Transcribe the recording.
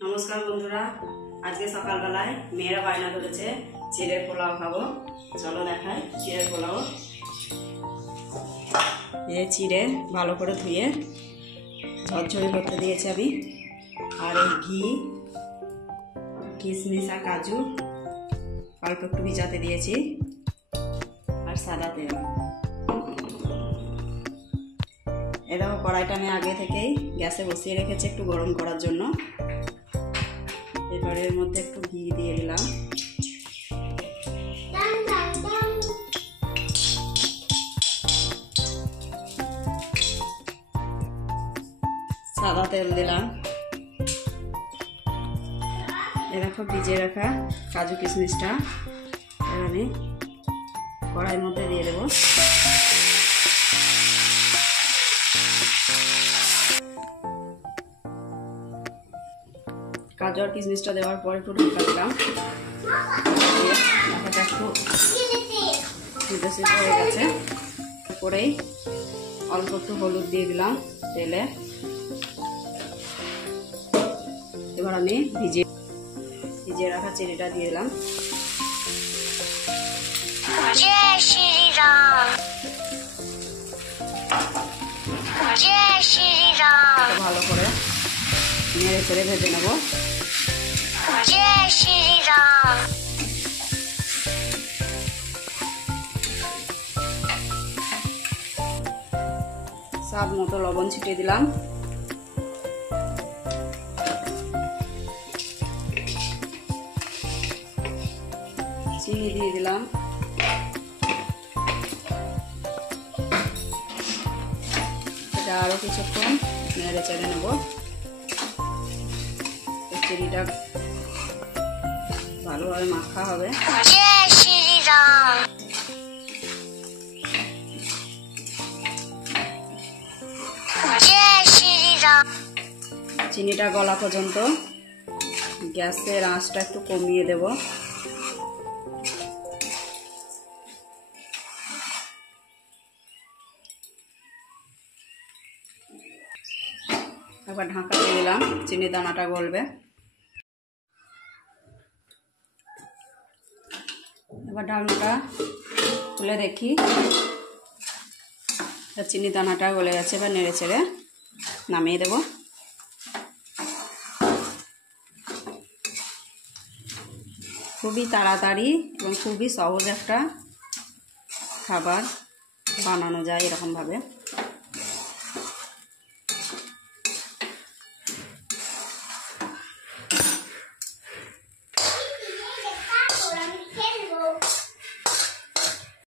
नमस्कार बंधुरा आज के सकाल बेलाय मेয়েরা বায়না ধরেছে চিড়ের পোলাও খাবো। চলো দেখাই চিড়ের পোলাও। এই চিড়ে ভালো করে ধুয়ে ঝরঝরে করতে দিয়েছি আমি। আর এই ঘি কিশমিশ আর কাজু অল্প একটু ভিজাতে দিয়েছি আর সাদা তেল। এরকম কড়াইটা আমি আগে থেকেই গ্যাসে বসিয়ে রেখেছি একটু গরম করার জন্য। এবারে এর মধ্যে একটু ঘি দিয়ে দিলাম। সাদা তেল দিলাম। এরকম ভিজিয়ে রাখা কাজু কিশমিশটা আমি কড়াইয়ের মধ্যে দিয়ে দেবো। কাজু আর কিশমিশটা দেওয়ার পর একটু ঢাকা দিলাম। ঢাকাটা একটু সিদ্ধ হয়ে গেছে। তারপরেই অল্প একটু হলুদ দিয়ে দিলাম তেলে। এবার আমি ভিজিয়ে রাখা চিনিটা দিয়ে দিলাম। ভালো করে নেড়ে চেড়ে ভেজে নেব। স্বাদ মতো লবণ ছিটিয়ে দিলাম। চিনি দিয়ে দিলাম। এটা আরো কিছুক্ষণ নেড়ে চেড়ে নেব। চিনিটা ভালোভাবে মাখা হবে। চিনিটা গলা পর্যন্ত গ্যাসের আঁচটা একটু কমিয়ে দেব। একবার ঢাকা দিয়ে দিলাম, চিনি দানাটা গলবে। এবার ঢাকনাটা খুলে দেখি চিনি দানাটা গলে গেছে। এবার নেড়ে চেড়ে নামিয়ে দেব। খুবই তাড়াতাড়ি এবং খুবই সহজ একটা খাবার বানানো যায় এরকমভাবে।